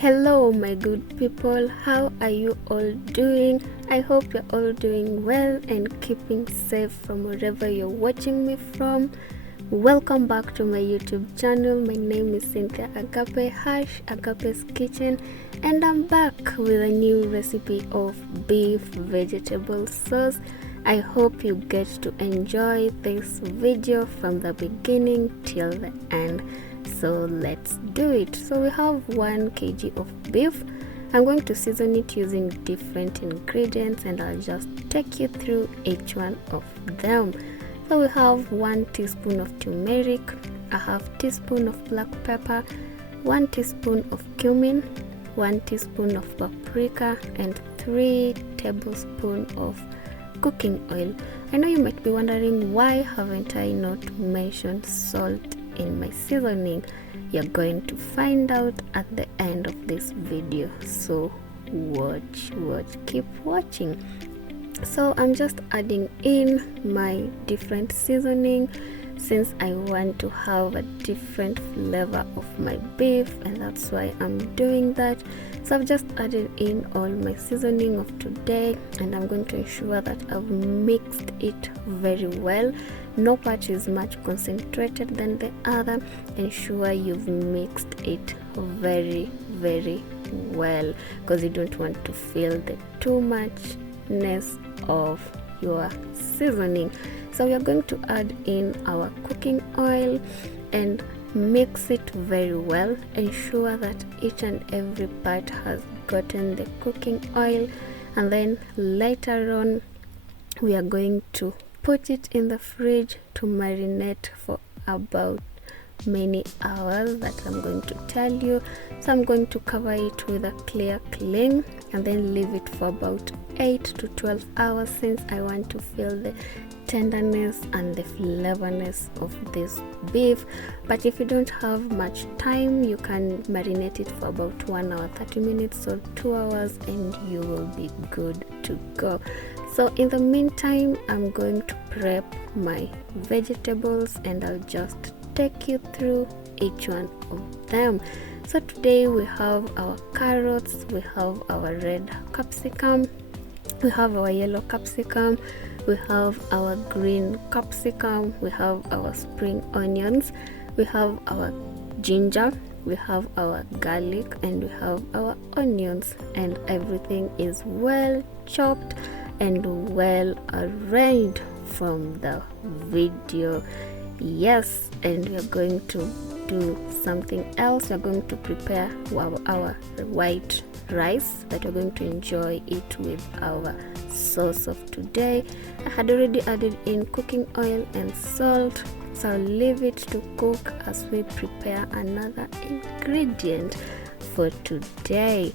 Hello my good people, how are you all doing? I hope you're all doing well and keeping safe from wherever you're watching me from. Welcome back to my YouTube channel. My name is Cynthia Agape Agape's Kitchen, and I'm back with a new recipe of beef vegetable sauce. I hope you get to enjoy this video from the beginning till the end. So let's do it. So we have 1 kg of beef. I'm going to season it using different ingredients, and I'll just take you through each one of them. So we have 1 teaspoon of turmeric, a half teaspoon of black pepper, 1 teaspoon of cumin, 1 teaspoon of paprika, and 3 tablespoons of cooking oil. I know you might be wondering, why haven't I not mentioned salt in my seasoning? You're going to find out at the end of this video, so watch, keep watching. So I'm just adding in my different seasoning since I want to have a different flavor of my beef, and that's why I'm doing that. So I've just added in all my seasoning of today, and I'm going to ensure that I've mixed it very well. No part is much concentrated than the other. Ensure you've mixed it very well, because you don't want to feel the too muchness of your seasoning. So we are going to add in our cooking oil and mix it very well. Ensure that each and every part has gotten the cooking oil, and then later on we are going to put it in the fridge to marinate for about many hours that I'm going to tell you. So I'm going to cover it with a clear cling and then leave it for about 8 to 12 hours, since I want to feel the tenderness and the flavorness of this beef. But if you don't have much time, you can marinate it for about 1 hour 30 minutes or 2 hours, and you will be good to go. So in the meantime, I'm going to prep my vegetables, and I'll just take you through each one of them. So today we have our carrots, we have our red capsicum, we have our yellow capsicum, we have our green capsicum, we have our spring onions, we have our ginger, we have our garlic, and we have our onions, and everything is well chopped and well arranged from the video. Yes, and we are going to do something else. We're going to prepare our white rice that we're going to enjoy it with our sauce of today. I had already added in cooking oil and salt, so I'll leave it to cook as we prepare another ingredient for today.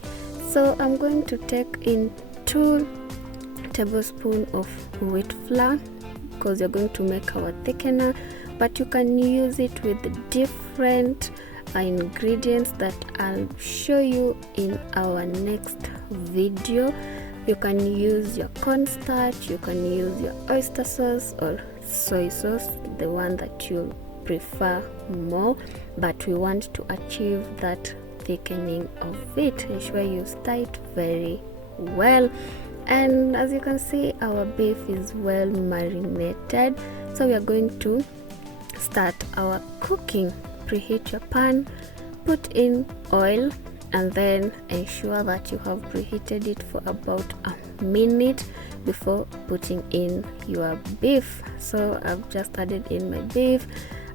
So I'm going to take in 2 tablespoons of wheat flour, because you're going to make our thickener, but you can use it with different ingredients that I'll show you in our next video. You can use your cornstarch, you can use your oyster sauce or soy sauce, the one that you prefer more, but we want to achieve that thickening of it. Ensure you stir it very well. And as you can see, our beef is well marinated, so we are going to start our cooking. Preheat your pan, put in oil, and then ensure that you have preheated it for about a minute before putting in your beef. So I've just added in my beef.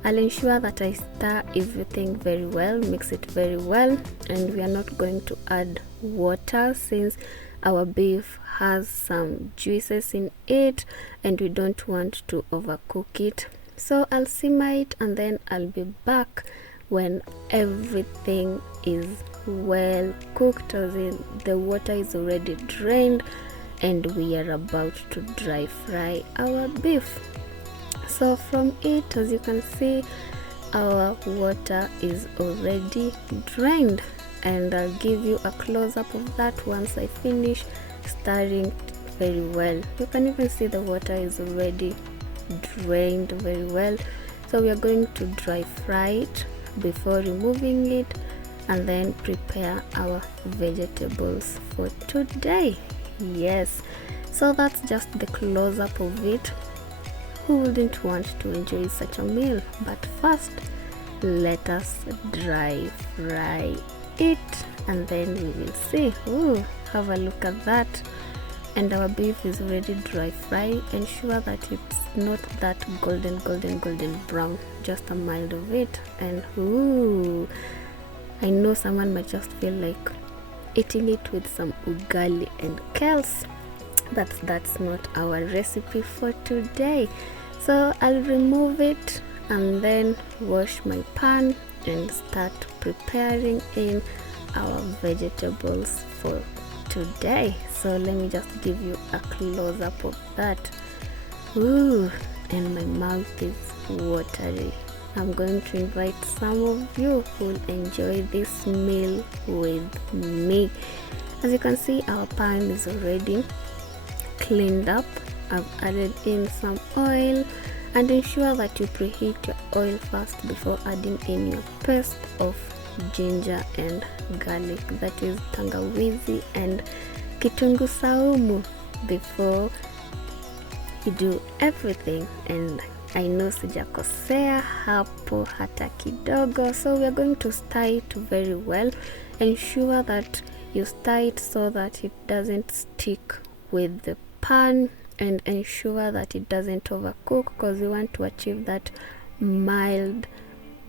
I'll ensure that I stir everything very well, mix it very well, and we are not going to add water since our beef has some juices in it and we don't want to overcook it. So I'll simmer it, and then I'll be back when everything is well cooked, as in the water is already drained and we are about to dry fry our beef. So from it, as you can see, our water is already drained, and I'll give you a close-up of that once I finish stirring very well. You can even see the water is already drained very well. So we are going to dry fry it before removing it, and then prepare our vegetables for today. Yes, so that's just the close-up of it. Who wouldn't want to enjoy such a meal? But first, let us dry fry it, and then we will see. Ooh, have a look at that. And our beef is already dry fry. Ensure that it's not that golden brown, just a mild of it. And ooh, I know someone might just feel like eating it with some ugali and kales, but that's not our recipe for today. So I'll remove it and then wash my pan and start preparing in our vegetables for today. So let me just give you a close-up of that. Ooh, and my mouth is watery. I'm going to invite some of you who will enjoy this meal with me. As you can see, our pan is already cleaned up. I've added in some oil, and ensure that you preheat your oil first before adding in your paste of ginger and garlic, that is tangawizi and kitunguu saumu, before you do everything. And I know sijakosea hapo hata kidogo. So we are going to stir it very well. Ensure that you stir it so that it doesn't stick with the pan, and ensure that it doesn't overcook, because we want to achieve that mild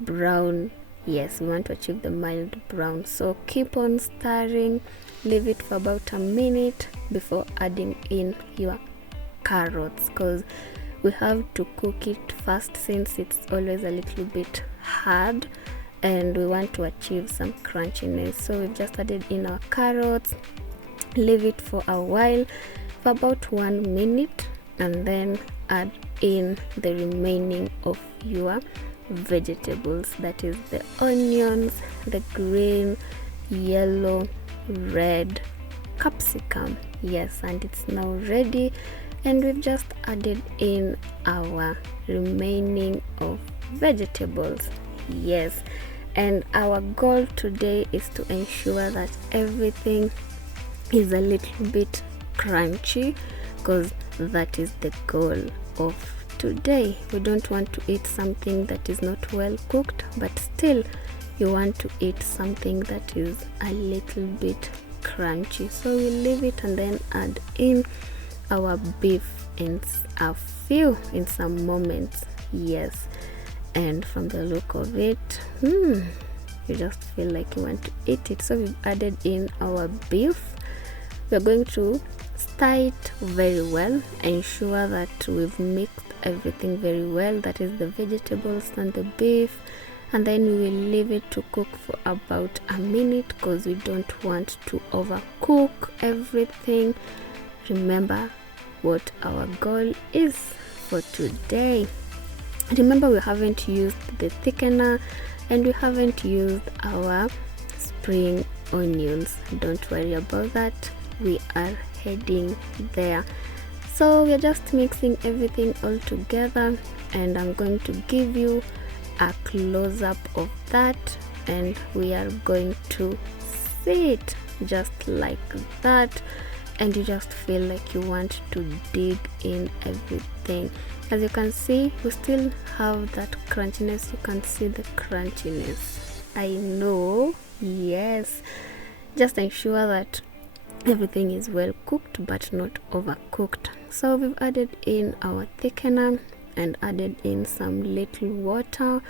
brown. Yes, we want to achieve the mild brown. So keep on stirring, leave it for about a minute before adding in your carrots, because we have to cook it first since it's always a little bit hard and we want to achieve some crunchiness. So we've just added in our carrots, leave it for a while, for about 1 minute, and then add in the remaining of your vegetables, that is the onions, the green, yellow, red capsicum. Yes, and it's now ready, and we've just added in our remaining of vegetables. Yes, and our goal today is to ensure that everything is a little bit crunchy, because that is the goal of today. We don't want to eat something that is not well cooked, but still you want to eat something that is a little bit crunchy. So we leave it and then add in our beef in some moments. Yes, and from the look of it, you just feel like you want to eat it. So we've added in our beef. We're going to stir it very well. Ensure that we've mixed everything very well, that is the vegetables and the beef, and then we will leave it to cook for about a minute, because we don't want to overcook everything. Remember what our goal is for today. Remember, we haven't used the thickener and we haven't used our spring onions. Don't worry about that, we are heading there. So we're just mixing everything all together, and I'm going to give you a close-up of that, and we are going to see it just like that, and you just feel like you want to dig in everything. As you can see, we still have that crunchiness. You can see the crunchiness, I know. Yes, just ensure that everything is well cooked but not overcooked. So we've added in our thickener and added in some little water,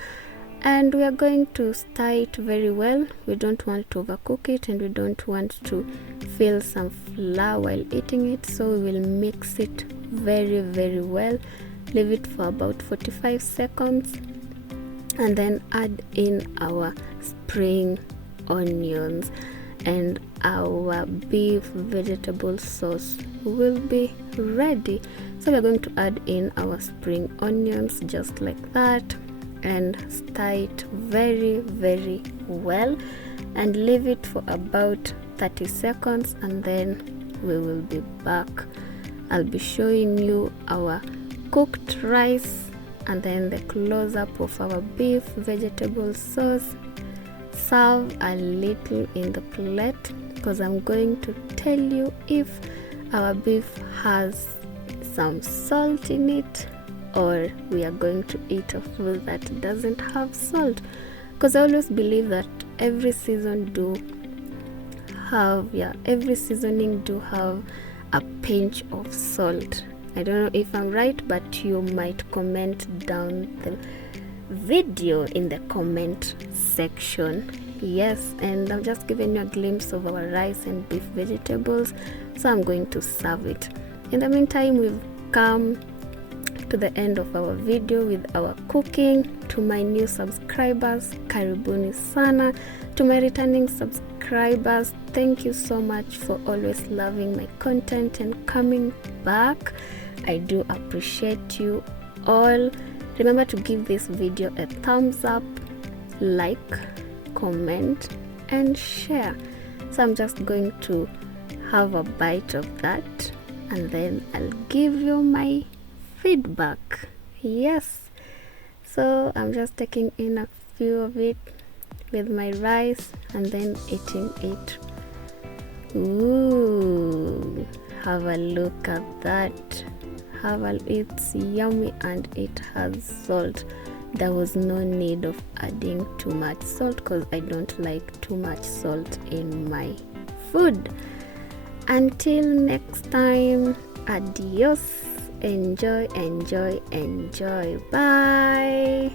and we are going to stir it very well. We don't want to overcook it, and we don't want to feel some flour while eating it. So we will mix it very well, leave it for about 45 seconds, and then add in our spring onions, and our beef vegetable sauce will be ready. So we're going to add in our spring onions just like that, and stir it very well, and leave it for about 30 seconds, and then we will be back. I'll be showing you our cooked rice and then the close-up of our beef vegetable sauce. serve a little in the plate because I'm going to tell you if our beef has some salt in it or we are going to eat a food that doesn't have salt, because I always believe that every seasoning do have a pinch of salt. I don't know if I'm right, but you might comment down the video in the comment section. Yes, and I'm just giving you a glimpse of our rice and beef vegetables, so I'm going to serve it. In the meantime, we've come to the end of our video with our cooking. To my new subscribers, karibuni sana. To my returning subscribers, thank you so much for always loving my content and coming back. I do appreciate you all. Remember to give this video a thumbs up, like, comment and share. So I'm just going to have a bite of that and then I'll give you my feedback. Yes, so I'm just taking in a few of it with my rice and then eating it. Ooh, have a look at that. It's yummy and it has salt. There was no need of adding too much salt because I don't like too much salt in my food. Until next time, adios. Enjoy. Bye.